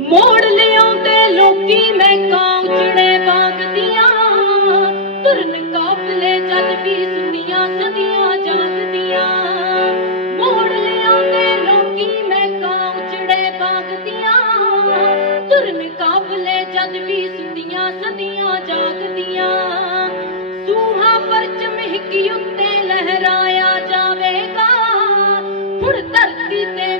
ਮੋੜ ਲਿਆਉਂਦੇ ਲੋਕੀ ਮੈਂ ਕਾਂ ਉਜੜੇ ਬਾਗ ਤੁਰਨ ਕਾਫਲੇ ਜਦ ਵੀ ਸੁਨੀਆਂ ਸਦੀਆਂ ਜਾਗਦੀਆਂ। ਮੋੜ ਲਿਆਉਂਦੇ ਲੋਕੀ ਮੈਂ ਕਾਂ ਉਜੜੇ ਤੁਰਨ ਕਾਫਲੇ ਜਦ ਵੀ ਸੁਨੀਆਂ ਸਦੀਆਂ ਜਾਗਦੀਆਂ। ਸੂਹਾ ਪਰਚਮ ਹਿੱਕੀ ਉੱਤੇ ਲਹਿਰਾਇਆ ਜਾਵੇਗਾ, ਹੁਣ ਧਰਤੀ ਤੇ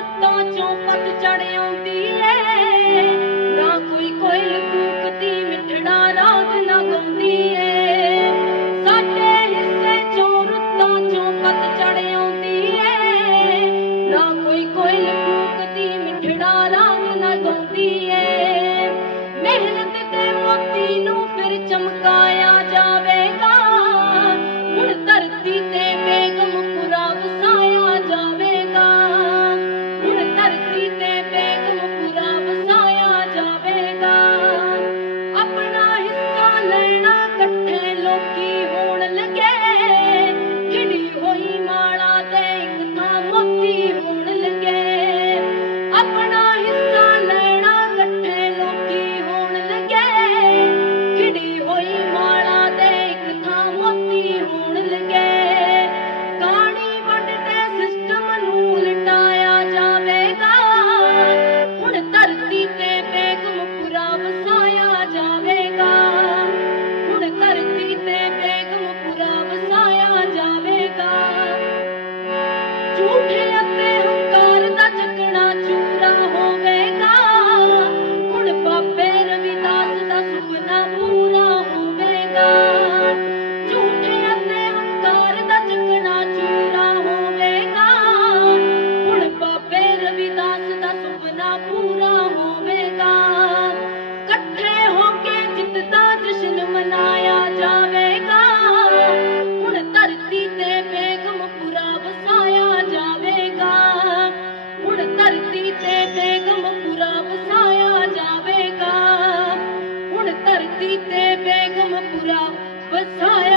ਚੋਂ ਰੁੱਤਾਂ ਚੋਂ ਆਉਂਦੀ ਏ। ਨਾ ਕੋਈ ਕੋਇਲ ਕੂਕਦੀ, ਮਿੱਠੜਾ ਰਾਗ ਨਾ ਗਾਉਂਦੀ ਏ। ਸਾਡੇ ਹਿੱਸੇ ਚੋਂ ਰੁੱਤਾਂ ਚੋਂ ਪਤਝੜ ਆਉਂਦੀ ਏ। ਨਾ ਕੋਈ ਕੋਇਲ ਕੂਕਦੀ, ਮਿੱਠੜਾ ਰਾਗ ਨਾ ਗਾਉਂਦੀ ਝੂਠੇ ਅਤੇ ਹੰਕਾਰ ਦਾ ਚੱਕਣਾ ਚੂਰਾ ਹੋਵੇਗਾ। ਹੁਣ ਬਾਬੇ ਰਵਿਦਾਸ ਦਾ ਸੁਪਨਾ ਪੂਰਾ ਹੋਵੇਗਾ। ਝੂਠੇ ਅਤੇ ਹੰਕਾਰ ਦਾ ਚੱਕਣਾ ਚੂਰਾ ਹੋਵੇਗਾ। ਹੁਣ ਬਾਬੇ ਰਵਿਦਾਸ ਦਾ ਸੁਪਨਾ ਪੂਰਾ ਜਾਵੇਗਾ ਹੁਣ